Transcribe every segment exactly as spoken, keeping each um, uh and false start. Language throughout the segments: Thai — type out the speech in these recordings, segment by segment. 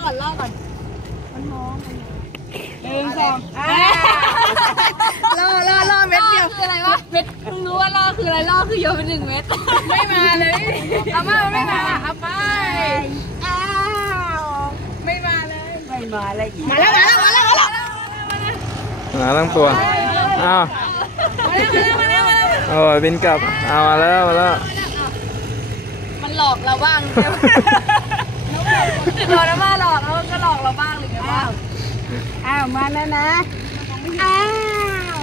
ก่อนล่อก่อนมันมองหนึ่งสองล่อล่อล่อเม็ดเดียวคืออะไรวะเม็ดเพิ่งรู้ว่าล่อคืออะไรล่อคือโยนไปหนึ่งเม็ดไม่มาเลยเอามาไม่มาเอาไปอ้าวไม่มาเลยไม่มาเลยมาแล้วมาแล้วมาแล้วมาแล้วมาตั้งตัวอ้าวโอ้ยบินกลับเอามาแล้วมาแล้วมันหลอกเราบ้างโดนมาหลอกแล้วก็หลอกเราบ้างหรือไงบ้างอ้าวมาแล้วนะอ้าว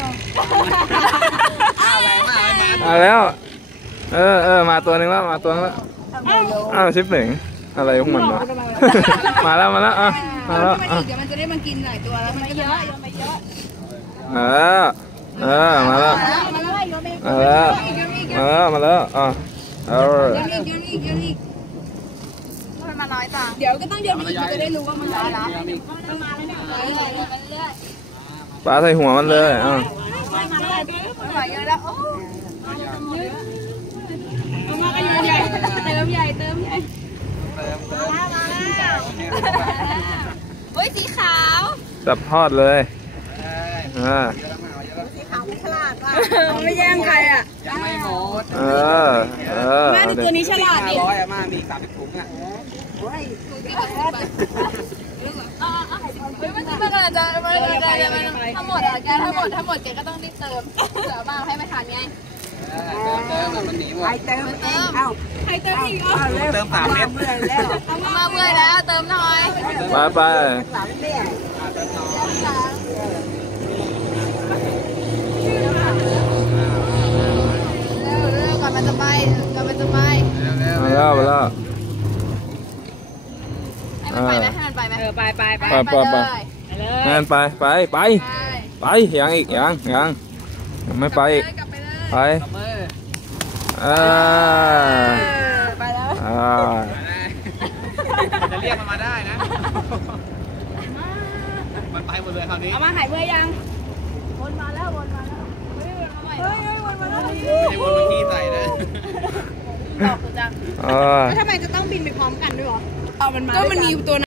มาแล้วเออเออมาตัวนึงแล้วมาตัวนึงแล้วอ้าวชิปหนึ่งอะไรของมันวะมาแล้วมาแล้วอ่ะมาแล้วอ่ะเดี๋ยวมันจะได้มากินหลายตัวแล้วมันก็จะโยนไปเยอะเออเออมาแล้วมาแล้วเออมาแล้วอ่ะเออโยนอีกโยนอีกโยนอีกทำไมมาน้อยจังเดี๋ยวก็ต้องโยนอีกจะได้รู้ว่ามันน้อยแล้วต้องมาเลยเนี่ยไปเรื่อยปลาใส่หัวมันเลยอ่ะไม่มาแล้วไม่ไหวเยอะแล้วโอ้เอามากันใหญ่เติมใหญ่เติมใหญ่มาแล้วโอ้ยสีขาวจับทอดเลยอ่าสีขาวไม่ฉลาดว่ะไม่แย่งใครอ่ะยังไม่หมดเออเออแม่ตัวนี้ฉลาดดิร้อยอะมามีสามสิบถุงอ่ะเฮ้ยมันจะมันจะมันจะทั้งหมดอ่ะแกทั้งหมดทั้งหมดแกก็ต้องรีบเติมเดี๋ยวบ้างให้ไม่ทันไงเติมมันหนีหมดใครเติมเติมเอ้าใครเติมอีกอ่ะเติมสามเม็ดแล้วเอามาเมื่อยแล้วเติมหน่อยไปไปก่อนมันจะไปก่อนมันจะไปมาแล้วมาแล้วให้มันไปไหมให้มันไปไหมเออไปไปไปไปไปไปนั่นไปไปไปไปยังอีกยังยังไม่ไปอีกไปอ่าไปแล้วอ่าจะเรียกมันมาได้นะมันไปหมดเลยคราวนี้เอามาหายเมื่อยังวนมาแล้ววนมาแล้วเฮ้ยวนมาใหม่เฮ้ยวนมาแล้วไม่ได้วนมาขี้ใส่นะหลอกจังแล้วทำไมจะต้องบินไปพร้อมกันด้วยหรอเอามันมาก็มันมีตัว